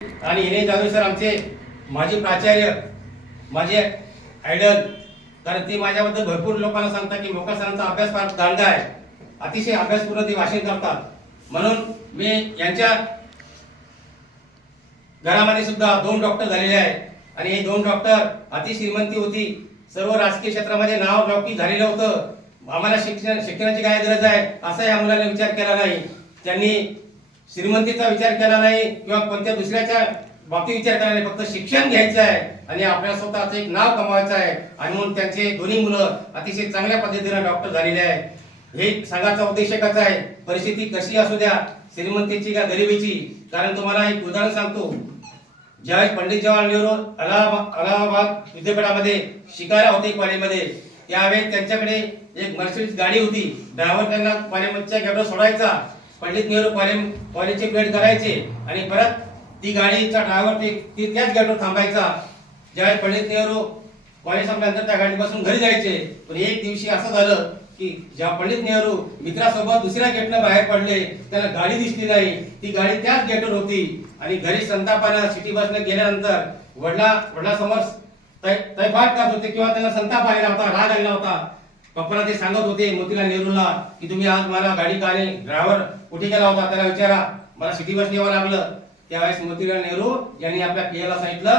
आणि हिने जाधव सर आमचे माजी प्राचार्य माझे आयडल कारण ते माझ्याबद्दल भरपूर लोकांना सांगतात की मोका सरांचा अभ्यास फार दांडगा आहे. अतिशय अभ्यासपूर्ण ते भाषण करतात. म्हणून मी यांच्या घरामध्ये सुद्धा दोन डॉक्टर झालेले आहेत. आणि हे दोन डॉक्टर अति श्रीमंती होती. सर्व राजकीय क्षेत्रामध्ये नाव लौकिक झालेलं होतं. आम्हाला शिक्षण शिक्षणाची काय गरज आहे? असा या विचार केला नाही. त्यांनी श्रीमंतीचा विचार केला नाही किंवा कोणत्या दुसऱ्याच्या बाबतीत विचार केला नाही फक्त शिक्षण घ्यायचं आहे आणि आपल्या स्वतःचं एक नाव कमवायचं आहे. आणि म्हणून त्यांचे दोन्ही मुलं अतिशय चांगल्या पद्धतीनं डॉक्टर झालेले आहे. हे सांगायचा उद्देश एकच आहे परिस्थिती कशी असू द्या श्रीमंतीची का गरिबीची? कारण तुम्हाला एक उदाहरण सांगतो. ज्यावेळेस पंडित जवाहरलाल नेहरू अलाहाबाद अलाहाबाद विद्यापीठामध्ये शिकायला होते कॉलेजमध्ये. त्यावेळेस त्यांच्याकडे एक मर्सिडीज गाडी होती. ड्रायव्हर त्यांना कॉलेजच्या गॅबला सोडायचा. पंडित नेहरू कॉलेज कॉलेजचे भेट करायचे आणि परत ती गाडीचा ड्रायव्हर ते ती त्याच गेटवर थांबायचा. ज्यावेळेस पंडित नेहरू कॉलेज संपल्यानंतर त्या गाडी बसून घरी जायचे. पण एक दिवशी असं झालं की ज्या पंडित नेहरू मित्रासोबत दुसऱ्या गेटनं बाहेर पडले त्याला गाडी दिसली नाही. ती गाडी त्याच गेटवर होती. आणि घरी संतापानं सिटी बसनं गेल्यानंतर वडला वडलासमोर तै तैपाट करत होते किंवा त्यांना संताप आलेला होता राग आलेला होता. पप्पाला ते सांगत होते मोतीलाल नेहरूला की तुम्ही आज मला गाडी का ड्रायव्हर कुठे गेला होता? त्याला विचारा. मला सिटी बस यावं लागलं. त्यावेळेस मोतीलाल नेहरू यांनी आपल्या पियाला सांगितलं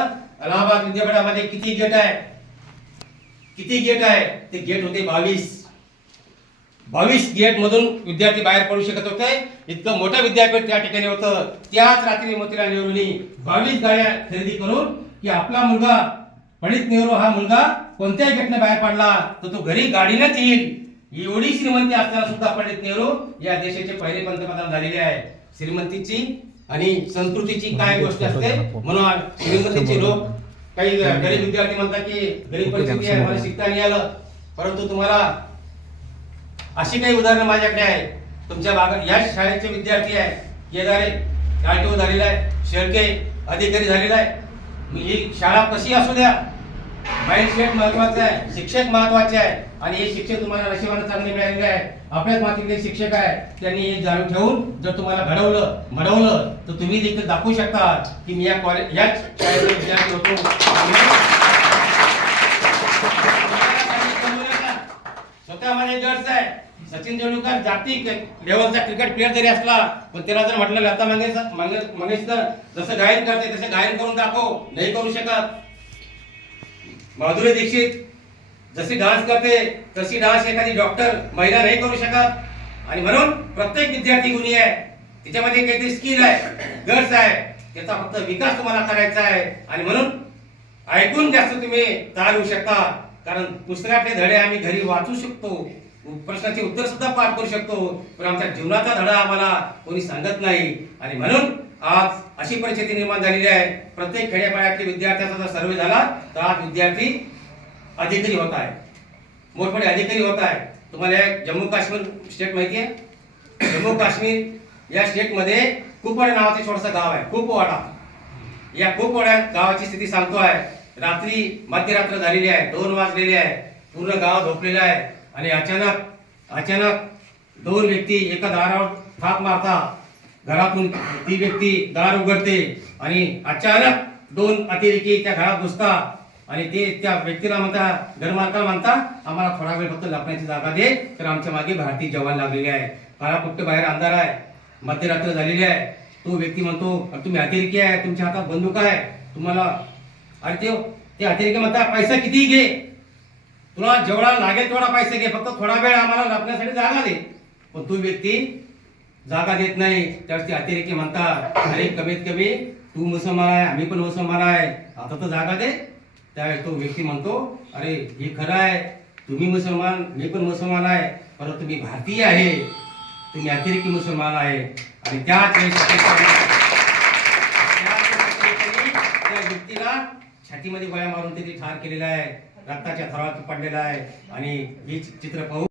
अलाहाबाद विद्यापीठामध्ये किती गेट आहे? किती गेट आहे? ते गेट होते बावीस. बावीस गेट मधून विद्यार्थी बाहेर पडू शकत होते. इतकं मोठं विद्यापीठ त्या ठिकाणी होतं. त्याच रात्री मोतीलाल नेहरूंनी बावीस गाड्या खरेदी करून की आपला मुलगा पंडित नेहरू हा मुलगा कोणत्याही गेटने बाहेर पडला तर तो घरी गाडीनेच येईल. एवढी श्रीमंती असताना सुद्धा पंडित नेहरू या देशाचे पहिले पंतप्रधान झालेले आहे श्रीमंतीची आणि संस्कृतीची काय गोष्ट असते म्हणून श्रीमंतीची लोक काही गरीब विद्यार्थी म्हणतात की गरीब परिस्थिती आहे मला शिकता नाही आलं. परंतु तुम्हाला अशी काही उदाहरणं माझ्याकडे आहे तुमच्या भागात या शाळेचे विद्यार्थी आहे केदारे आरटीओ झालेला आहे शेळके अधिकारी झालेला आहे. ही शाळा कशी असू द्या? माइंडसेट महत्वाचं आहे. शिक्षक महत्त्वाचे आहे. आणि हे शिक्षक तुम्हाला नशिबाने चांगले मिळालेले आहे. आपल्याच मातीतले शिक्षक आहे. त्यांनी हे जाणून ठेवून जर तुम्हाला घडवलं घडवलं तर तुम्ही देखील दाखवू शकता की मी या कॉलेज याच शाळेचा विद्यार्थी होतो. स्वतःमध्ये गट्स आहे. सचिन तेंडुलकर जागतिक लेवलचा क्रिकेट प्लेअर जरी असला पण त्याला जर म्हटलं लता मंगेश मंगेशकर जसं गायन करते तसं गायन करून दाखव. नाही करू शकत. माधुरी दीक्षित जशी डान्स करते तशी डान्स एखादी डॉक्टर महिला नाही करू शकत. आणि म्हणून प्रत्येक विद्यार्थी गुणी आहे. तिच्यामध्ये काहीतरी स्किल आहे गट्स आहे. त्याचा फक्त विकास तुम्हाला करायचा आहे. आणि म्हणून ऐकून जास्त तुम्ही तार होऊ शकता. कारण पुस्तकातले धडे आम्ही घरी वाचू शकतो. प्रश्नाचे उत्तर सुद्धा पाठ करू शकतो पण आमच्या जीवनाचा धडा आम्हाला कोणी सांगत नाही. आणि म्हणून आज अशी परिस्थिती निर्माण झालेली आहे. प्रत्येक खेड्यापाड्यातल्या विद्यार्थ्याचा जर सर्वे झाला तर आज विद्यार्थी अधिकारी होत आहे मोठमोठे अधिकारी होत आहे तुम्हाला एक जम्मू काश्मीर स्टेट माहिती आहे? जम्मू काश्मीर या स्टेटमध्ये कुपवाडा नावाचे छोटंसं गाव आहे. कुपवाडा. या कुपवाड्या गावाची स्थिती सांगतो आहे रात्री मध्यरात्र झालेली आहे. दोन वाजलेले आहे. पूर्ण गाव झोपलेलं आहे. आणि अचानक अचानक दोन व्यक्ती एका दारावर थाप मारता घरातून ती व्यक्ती दार उघडते आणि अचानक दोन अतिरेकी त्या घरात घुसता आणि ते त्या व्यक्तीला म्हणता घरमालकाला म्हणता आम्हाला थोडा वेळ फक्त लपण्याची जागा दे तर आमच्या मागे भारतीय जवान लागलेले आहे. काळापुट्ट बाहेर अंधार आहे मध्यरात्र झालेली आहे. तो व्यक्ती म्हणतो तुम्ही अतिरेकी आहे तुमच्या हातात बंदूक आहे तुम्हाला अरे ते ते अतिरेकी म्हणता पैसा किती घे तुला जेवढा लागेल तेवढा पैसे घे. फक्त थोडा वेळ आम्हाला लपण्यासाठी जागा दे. पण तो व्यक्ती जागा देत नाही. त्यावेळेस ते अतिरेकी म्हणतात अरे कमीत कमी तू मुसलमान आहे आम्ही पण मुसलमान आहे. आता तर जागा दे. त्यावेळेस तो व्यक्ती म्हणतो अरे हे खरं आहे. तुम्ही मुसलमान मी पण मुसलमान आहे. परंतु तुम्ही भारतीय आहे. तुम्ही अतिरेकी मुसलमान आहे. आणि त्याच त्या व्यक्तीला छातीमध्ये गोळ्या मारून ते ठार केलेला आहे. रक्ताच्या थरात पडलेला आहे. आणि हे चित्र पाहू